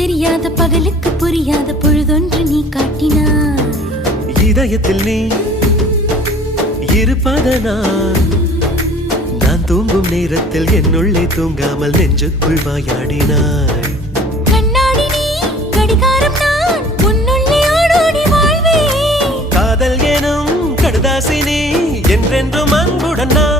தெரியாத பகலுக்கு புரியாத பொழுதொன்று நீ காட்டினாய். இதயத்தில் நீ இருப்பதனால் நான் தூங்கும் நேரத்தில் என்னுள்ளே தூங்காமல் நெஞ்சுக்குள் வாயாடினாய். கண்ணாடி நீ கடிகாரம் நான் உன்னுள்ளே ஓடோடி வாழ்வே. காதல் எனும் கடுதாசி நீ என்றென்றும் அன்புடன் நான்